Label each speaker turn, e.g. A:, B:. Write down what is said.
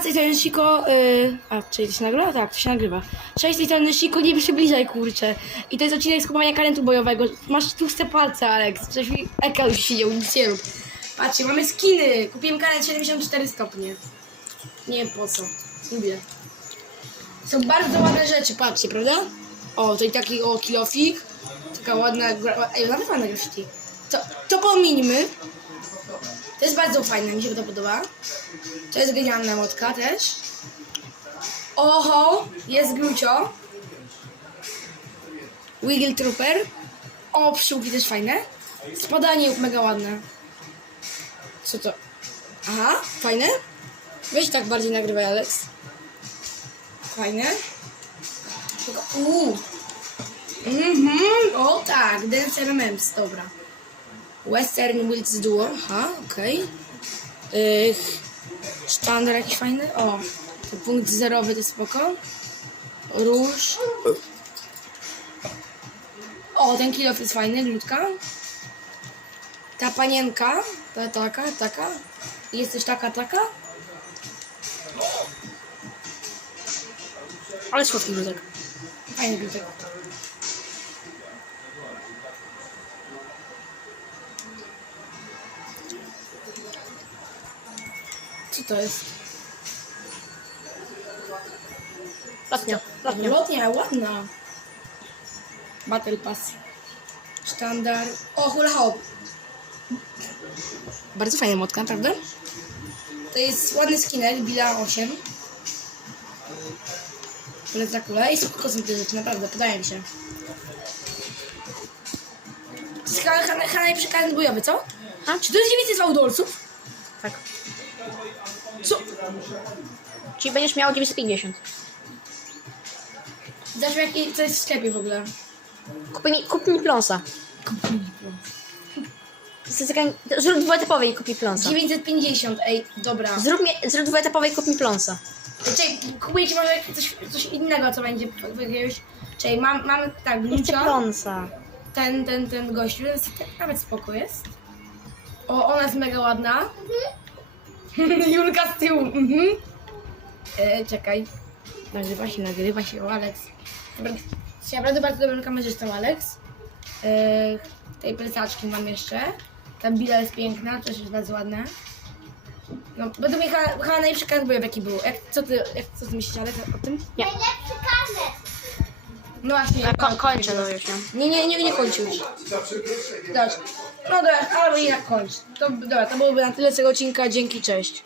A: Z tej strony Siko, yy... A, czyli to się nagrywa? Tak, to się nagrywa. Cześć, tej strony Siko, nie przybliżaj, kurczę. I to jest odcinek z kupowania karentu bojowego. Masz tłuste palce, Alex. Coś mi eka już siedział, nic nie rób. Patrzcie, mamy skiny. Kupiłem karent 74 stopnie. Nie wiem po co. Lubię. Są bardzo ładne rzeczy, patrzcie, prawda? O, tutaj taki, o, kilofik. Taka ładna. Ej, nawet graffiti. To, to pomińmy. To jest bardzo fajne, mi się to podoba. To jest genialna motka też. Oho, jest Grucio. Wiggle Trooper. O, pszczółki też fajne. Spadanie mega ładne. Co to? Aha, fajne. Weź tak bardziej nagrywaj, Alex. Fajne. Uuu. Mhm, o tak, Dancer Mems, dobra. Western Wilds Duo, aha, okej. Okay. Sztandar jakiś fajny, o. Ten punkt zerowy to spoko. Róż. O, ten kilof jest fajny, glutka. Ta panienka, ta taka, taka. Jest też taka, taka. Ale słodki glutek. Fajny glutek. Co to jest?
B: Lotnia, lotnia.
A: Lotnia, ładna. Battle Pass. Sztandar. O, hula hop. Bardzo fajna motka, prawda? To jest ładny skinek, Bila 8. Polecam kule i spoko są te rzeczy, naprawdę, podają mi się. To jest kalend bojowy, co?
B: A?
A: Czy to jest 900 fałdolców?
B: Tak. Czyli będziesz miał 950.
A: Zobacz, jaki to jest w sklepie w ogóle.
B: Kup mi, kup mi pląsa. To jest taka, zrób dwuetapowy i kup mi pląsa.
A: 950, ej, dobra.
B: Zrób, mi, zrób dwuetapowy i kup mi pląsa.
A: Czekaj, kupujecie może coś, coś innego, co będzie jakiegoś... Czekaj, mam, mamy tak, Glucio,
B: pląsa.
A: ten, ten, ten gościu, tak nawet spoko jest. O, ona jest mega ładna. Julka z tyłu, mhm. E, czekaj. Nagrywa się, nagrywa się, o Alex. Dobra, Jesteś naprawdę bardzo dobrym kamerzystą, Alex. E, tej plecaczki mam jeszcze. Ta bila jest piękna, też jest bardzo ładna. No, będą mi chyba, chyba najlepszy kartboy, jaki był. Jak, co ty, jak, co ty myślisz, Alex, o tym?
B: Nie.
A: No właśnie.
B: A ko kończę no już.
A: Nie? Nie, nie, nie, kończy już. Dobrze. No dobra, albo i jak kończ. To, dobra, to byłoby na tyle z tego odcinka. Dzięki, cześć.